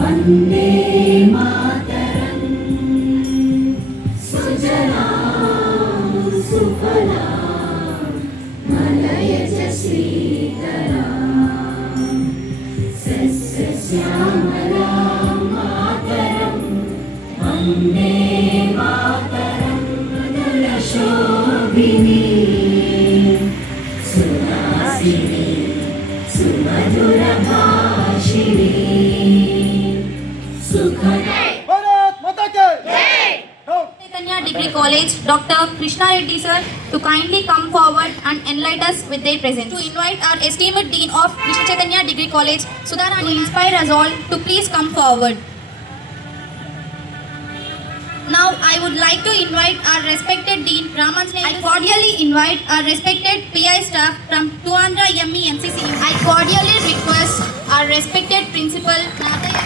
वन्दे मातरं सुजलां सुफलां मलयज श्रीधरां सस्यश्यामलां मातरं वन्दे मातरं कुलशोभिनी सुहासिनी सुमधुरभाषिणी Chaitanya Degree College, Dr. Krishna Reddy sir, to kindly come forward and enlighten us with their presence. To invite our esteemed Dean of Krishna Chaitanya Degree College, Sudharani, to inspire us all to please come forward. Now I would like to invite our respected Dean Ramanjane. I cordially invite our respected PI staff from Tuandra ME MCCU. I cordially request our respected Principal Nadaya.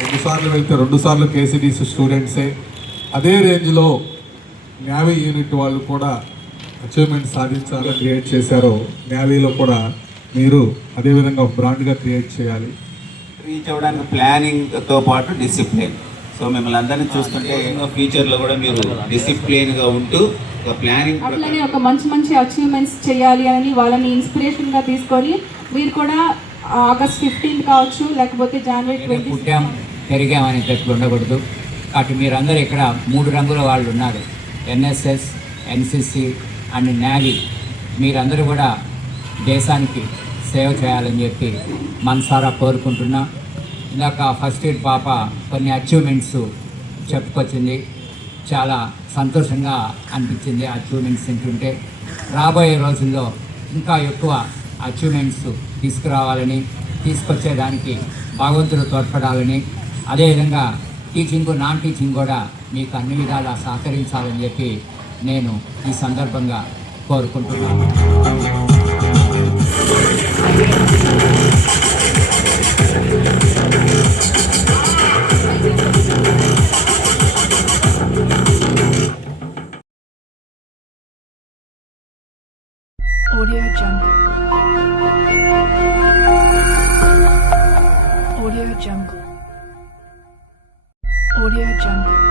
రెండుసార్లు వెళ్తే రెండుసార్లు కేసీడీసీ స్టూడెంట్సే. అదే రేంజ్లో navy unit వాళ్ళు కూడా అచీవ్మెంట్ సాధించాలని క్రియేట్ చేశారో, నేవీలో కూడా మీరు అదేవిధంగా బ్రాండ్గా క్రియేట్ చేయాలి. రీచ్ అవ్వడానికి ప్లానింగ్తో పాటు డిసిప్లిన్. సో మిమ్మల్ని అందరినీ చూస్తుంటే ఫ్యూచర్లో కూడా మీరు డిసిప్లిన్గా ఉంటూ ఒక ప్లానింగ్ అట్లనే ఒక మంచి అచీవ్మెంట్స్ చేయాలి అని వాళ్ళని ఇన్స్పిరేషన్గా తీసుకొని మీరు కూడా ఆగస్ట్ 15 కావచ్చు, లేకపోతే జనవరి 20 పెరిగామని తెచ్చుకు ఉండకూడదు. కాబట్టి మీరందరూ ఇక్కడ 3 రంగుల వాళ్ళు ఉన్నారు, ఎన్ఎస్ఎస్, ఎన్సిసి అండ్ నేవీ. మీరందరూ కూడా దేశానికి సేవ చేయాలని చెప్పి మనసారా కోరుకుంటున్నా. ఇందాక ఫస్ట్ ఇయర్ పాప కొన్ని అచీవ్మెంట్స్ చెప్పుకొచ్చింది, చాలా సంతోషంగా అనిపించింది అచీవ్మెంట్స్ వింటుంటే. రాబోయే రోజుల్లో ఇంకా ఎక్కువ అచీవ్మెంట్స్ తీసుకురావాలని, తీసుకొచ్చేదానికి భగవంతుడు తోడ్పడాలని, అదేవిధంగా టీచింగ్ నాన్ టీచింగ్ కూడా మీకు అన్ని విధాలా సహకరించాలని చెప్పి నేను ఈ సందర్భంగా కోరుకుంటున్నాను. Audio Jungle. Audio Jungle. Audio Jungle.